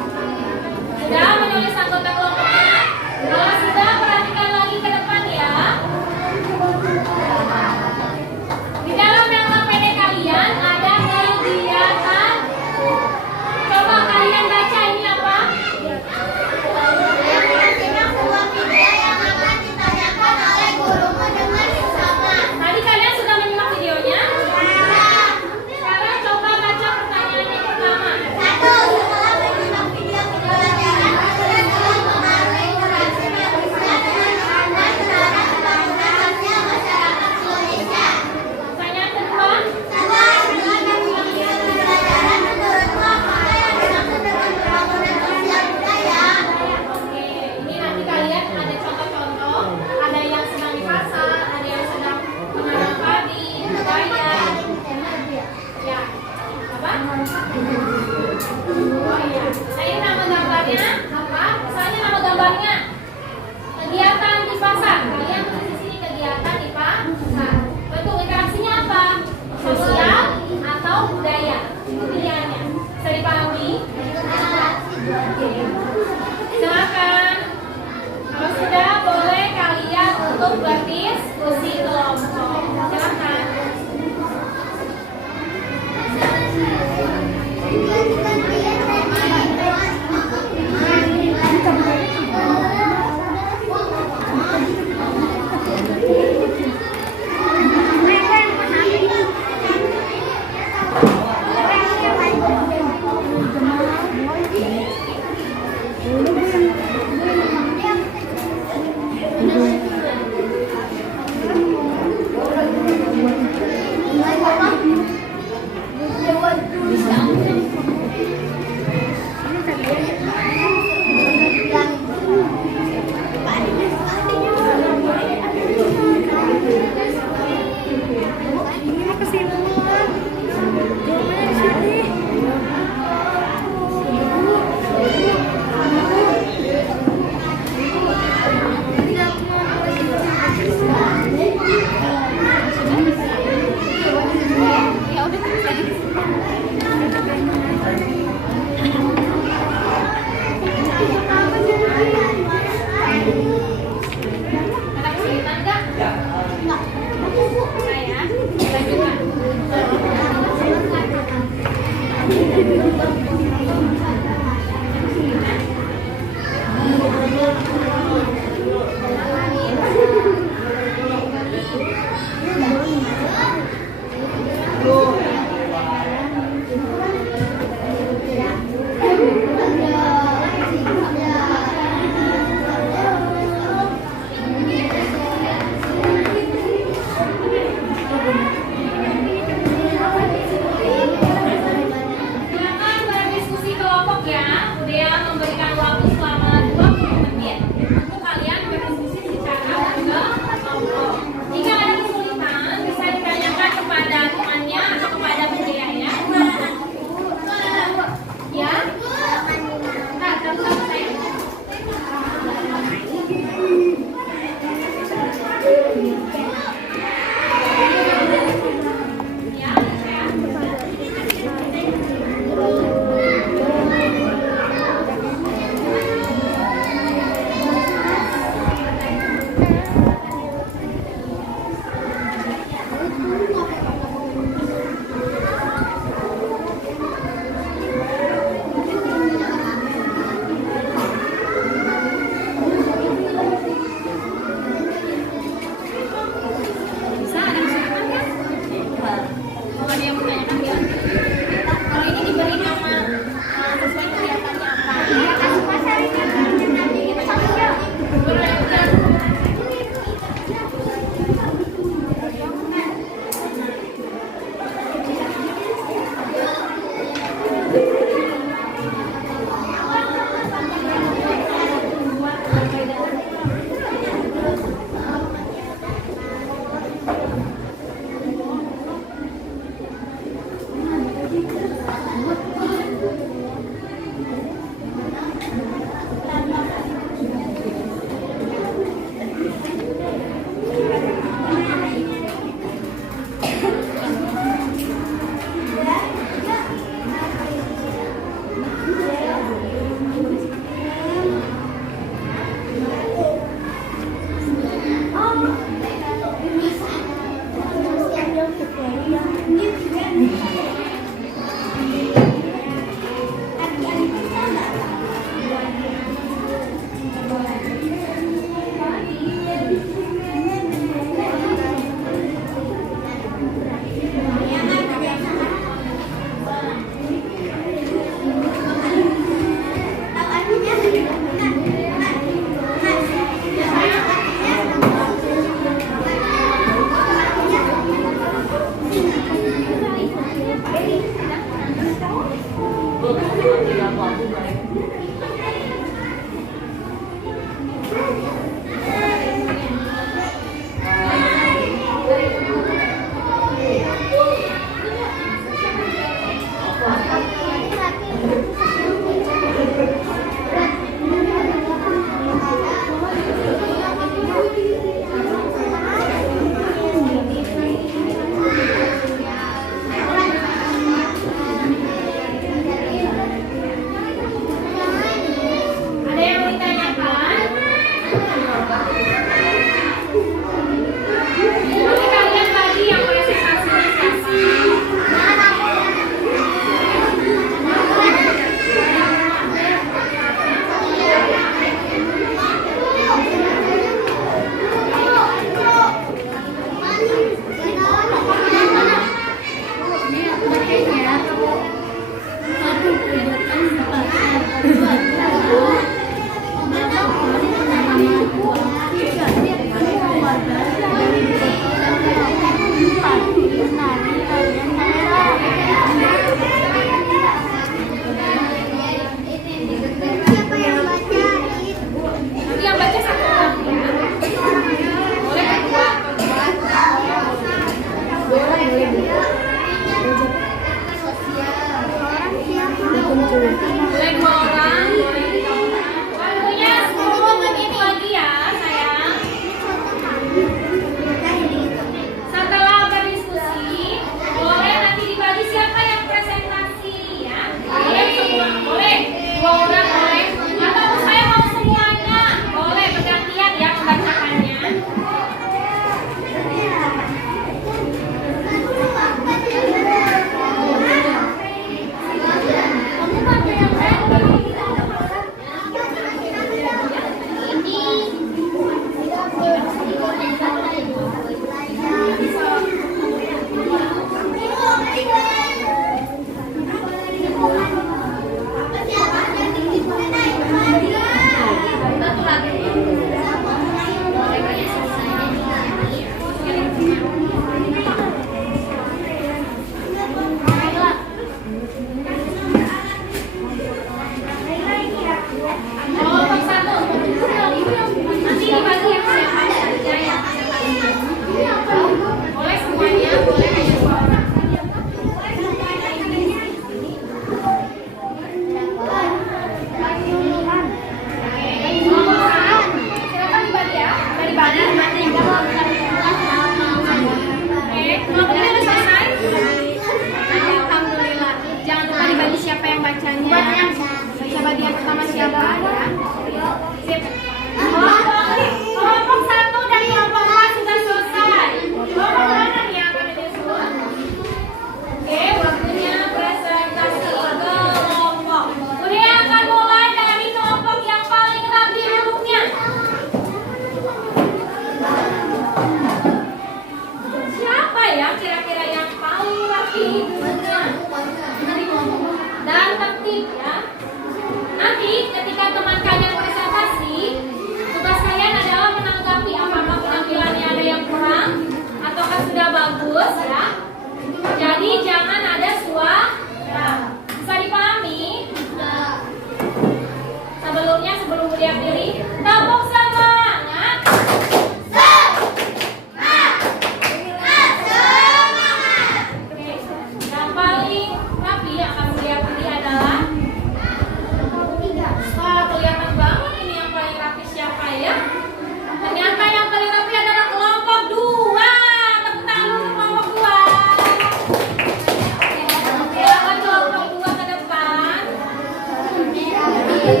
Atau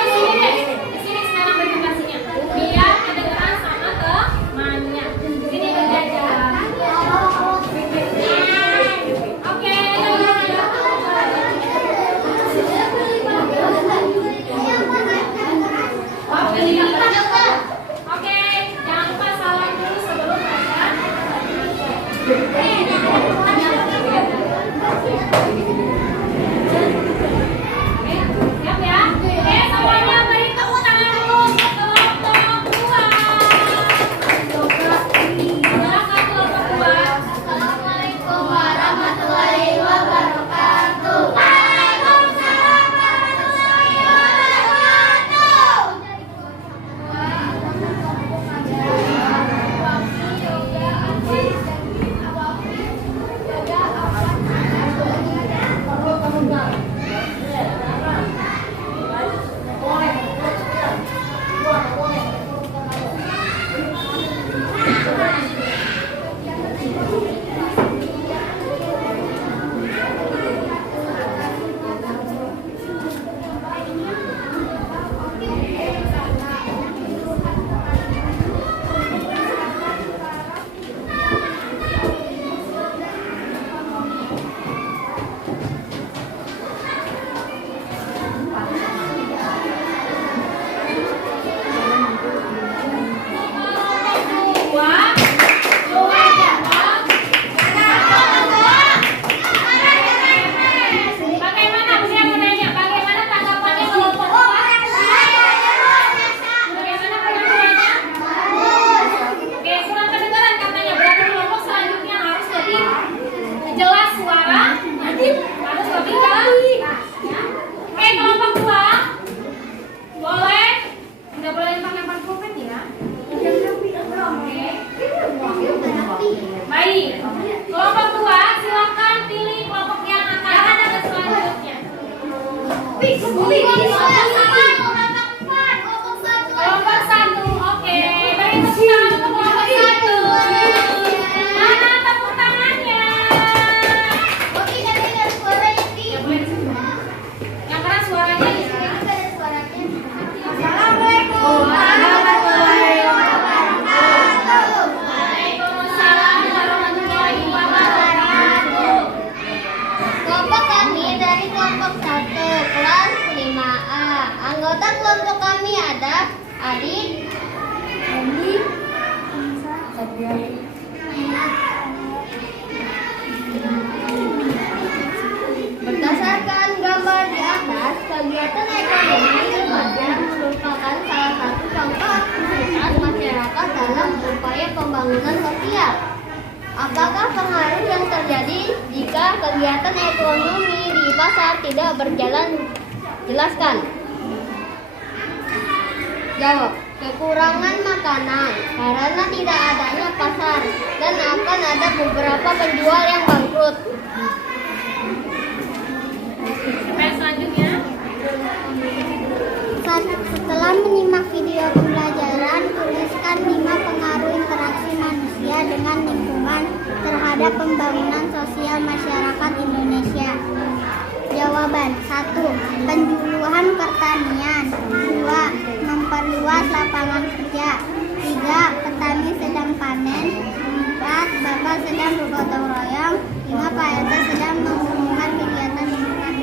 di sini deh. Di sini sekarang presentasinya. Biar kedengeran sama temannya. Di sini berjajar. Oke, Oke, jangan lupa salam dulu sebelum baca. Siap ya? Oke, semuanya beri tepuk tangan dulu untuk kelompok 2. Silakan kelompok 2. Assalamualaikum warahmatullahi wabarakatuh. Waalaikumsalam warahmatullahi wabarakatuh. Bagaimana? Saya mau nanya, bagaimana tanggapannya kelompok 2? Bagaimana pendengarannya? Oke, kurang kedengaran katanya. Berarti kelompok selanjutnya harus lebih jelas suara, harus lebih keras. Oke, kelompok 2 boleh, tidak boleh pakai pulpen ya. Oke. Baik, kelompok 2 silakan pilih kelompok yang akan ada selanjutnya. Kelompok 1, oke. Beri tepuk tangan untuk kelompok 1. Mana tepuk tangannya? Yang keras suaranya ya. Assalamualaikum warahmatullahi wabarakatuh. Waalaikumsalam warahmatullahi wabarakatuh. Kelompok kami dari kelompok 1 kelas 5A. Anggota kelompok kami ada Adit, berdasarkan gambar di atas, kegiatan ekonomi remaja merupakan salah satu contoh aktivitas masyarakat dalam upaya pembangunan sosial. Apakah pengaruh yang terjadi jika kegiatan ekonomi di pasar tidak berjalan? Jelaskan. Jawab. Kekurangan makanan karena tidak adanya pasar dan akan ada beberapa penjual yang bangkrut. Selanjutnya. Setelah menyimak video pembelajaran, tuliskan 5 pengaruh interaksi manusia dengan lingkungan terhadap pembangunan sosial masyarakat Indonesia. Jawaban. 1. Penjuluhan pertanian. 2. Memperluas lapangan kerja. 3. Petani sedang panen. 4. Bapak sedang bergotong royong. 5. Pak RT sedang mengumumkan kegiatan lingkungan.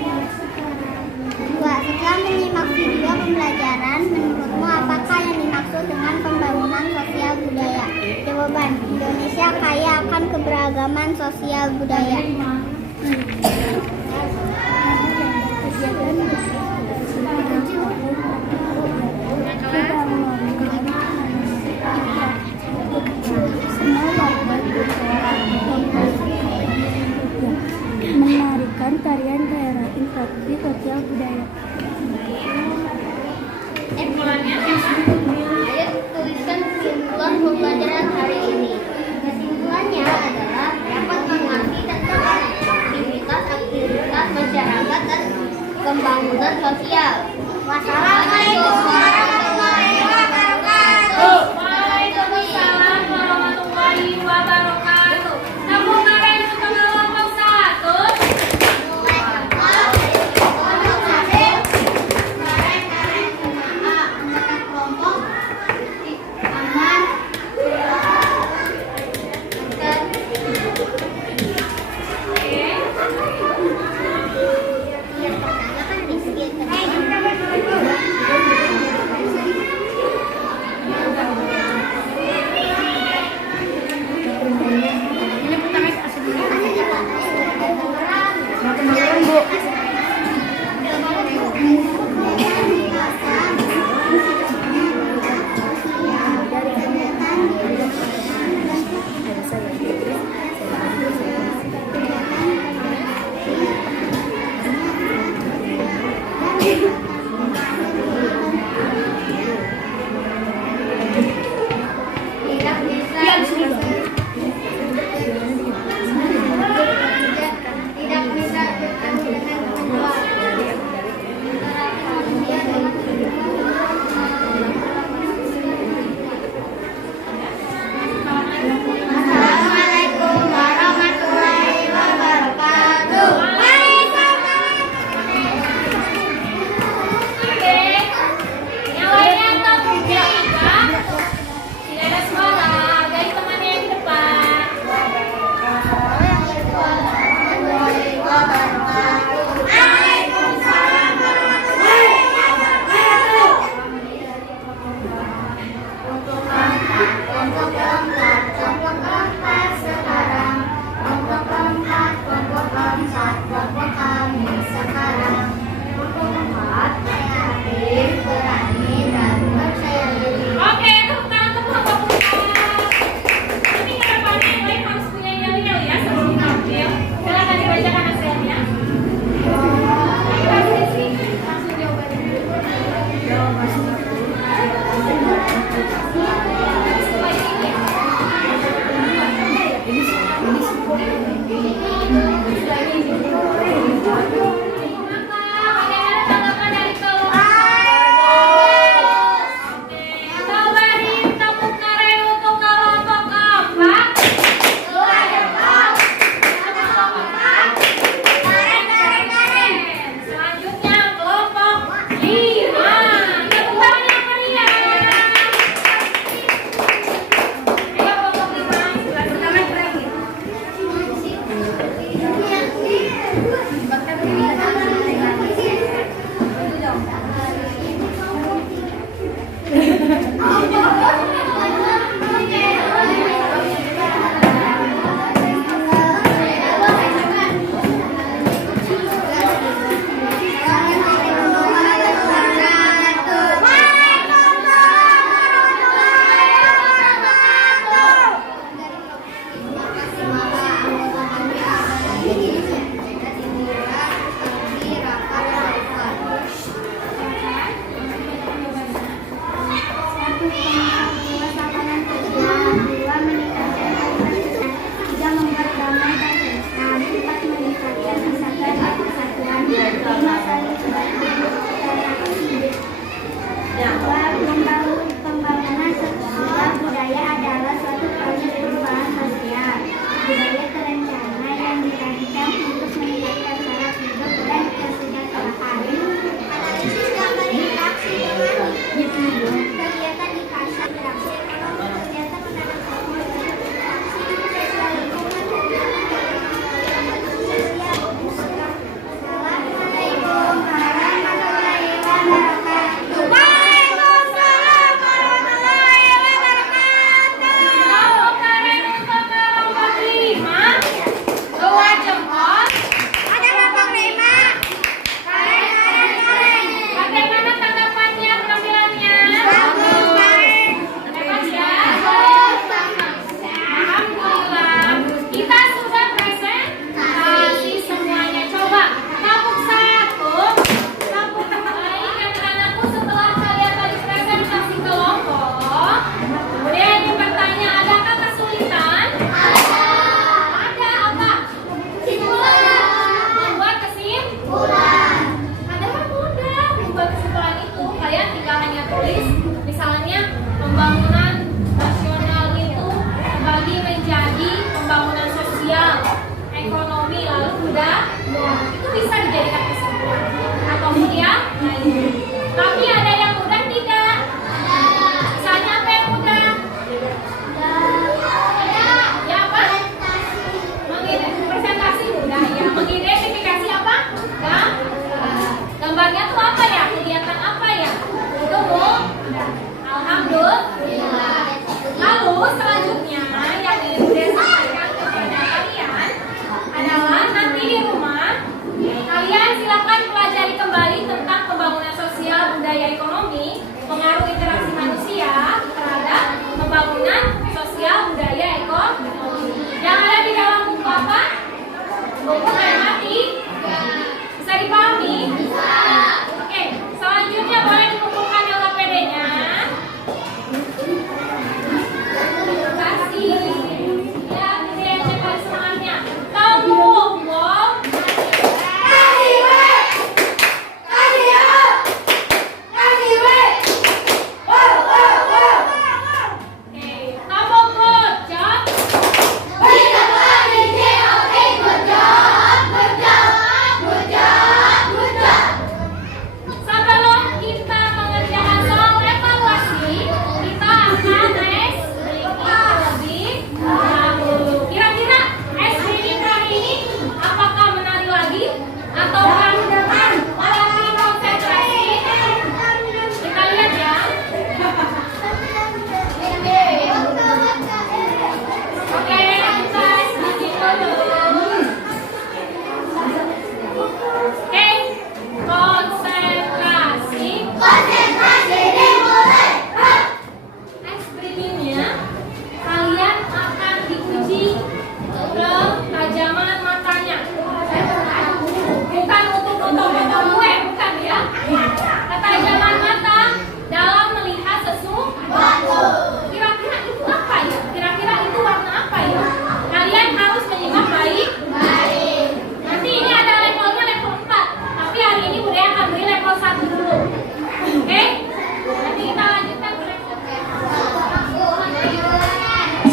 2. Setelah menyimak video pembelajaran, menurutmu apakah yang dimaksud dengan pembangunan sosial budaya? Jawaban. Indonesia kaya akan keberagaman sosial budaya. Menarikan tarian daerah infrastruktur sosial budaya. Kesimpulannya. Ayo tuliskan kesimpulan pembelajaran hari ini. Kesimpulannya adalah dapat mengerti tentang aktivitas masyarakat dan pembangunan sosial. Wassalamualaikum warahmatullahi wabarakatuh. Waalaikumsalam warahmatullahi wabarakatuh. Tepuk tangan untuk kelompok 1.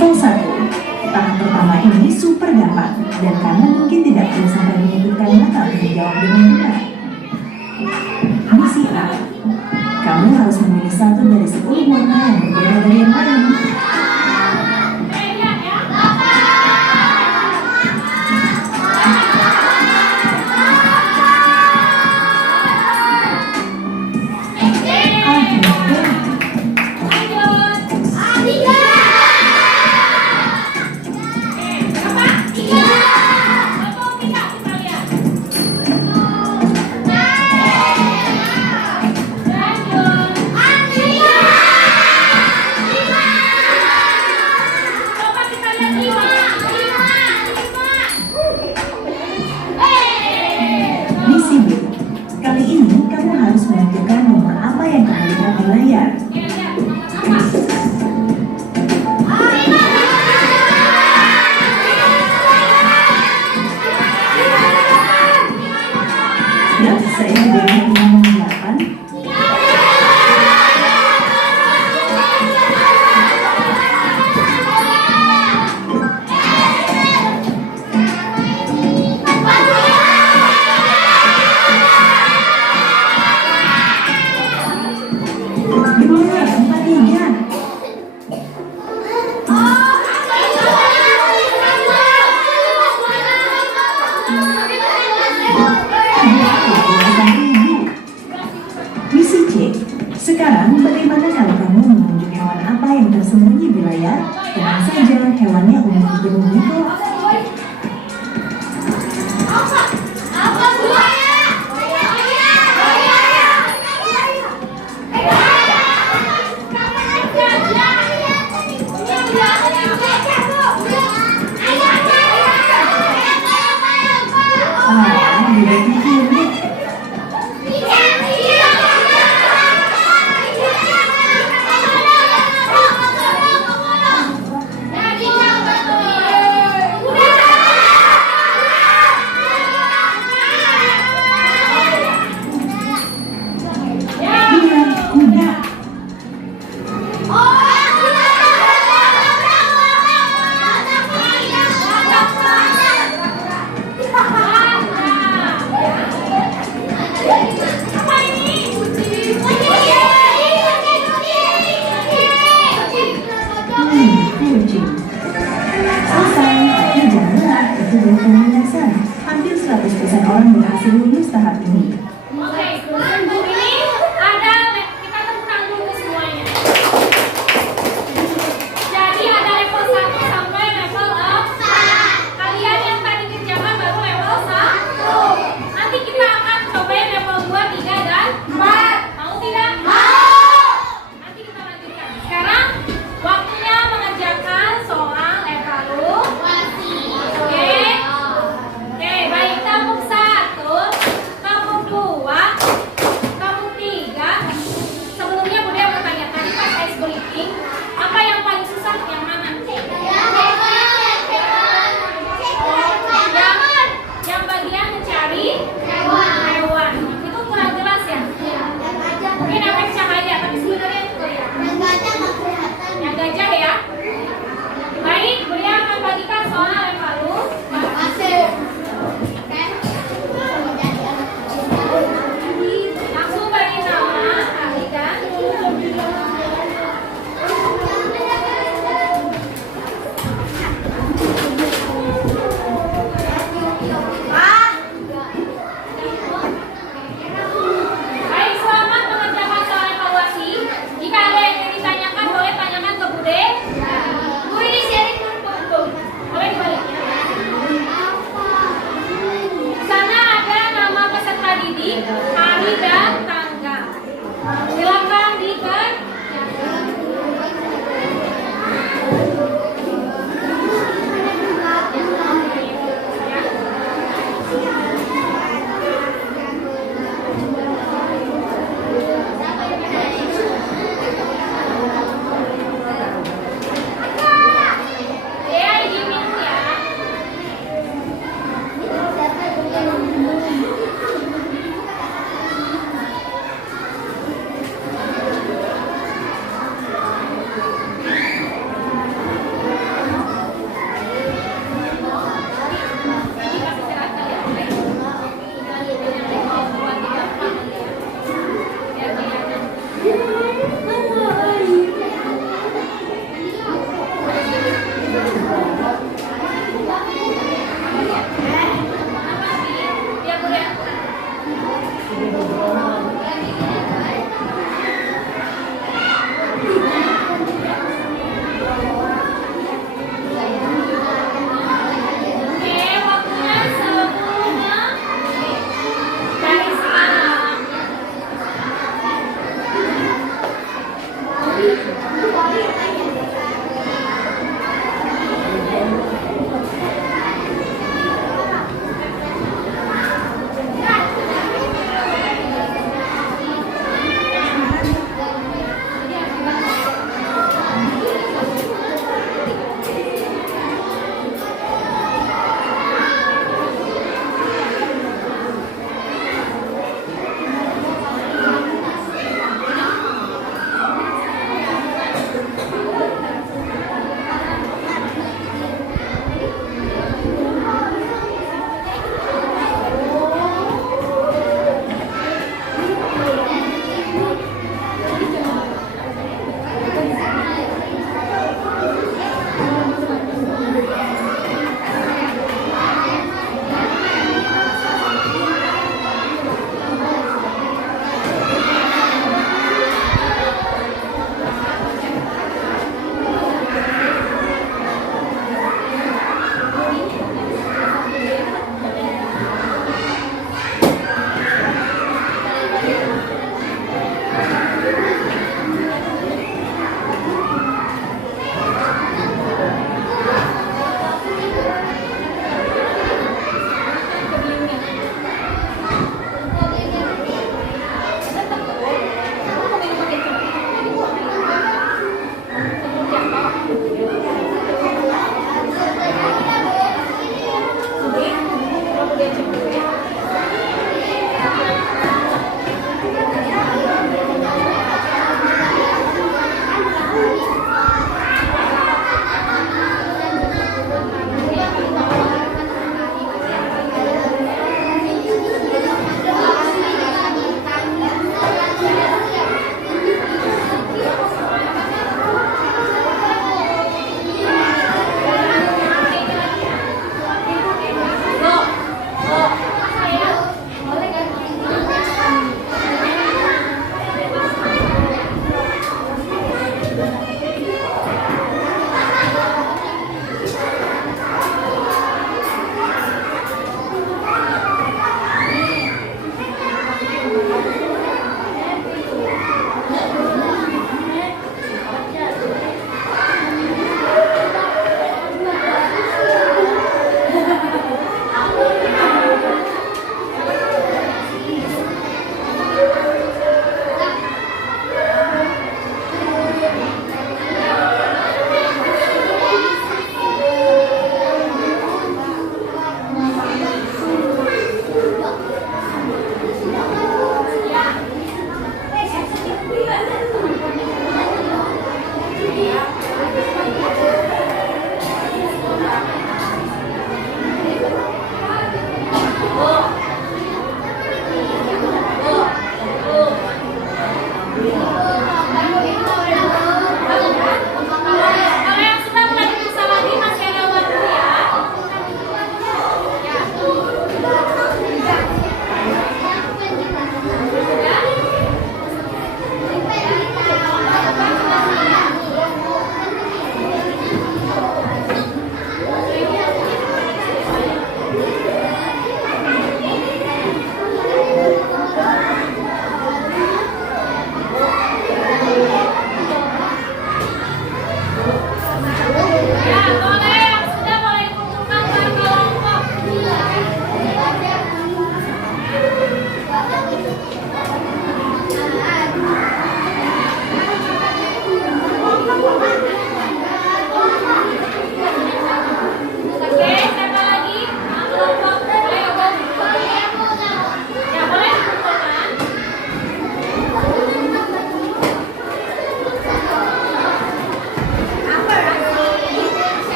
Level 1. Tahap pertama ini super gampang dan kamu mungkin tidak perlu sampai menyebutkan kata untuk menjawab dengan benar. Misi A. Kamu harus memilih satu dari 10 warna yang berbeda dari yang lain. Misi B. Kali ini kamu harus menentukan nomor apa yang kamu lihat di layar. Ya, saya juga lihat nomor 8. Di mana tempat 3? Misi C. Sekarang bagaimana kalau kamu menunjuk hewan apa yang tersembunyi di layar? Tenang saja, hewannya umum di gunung itu.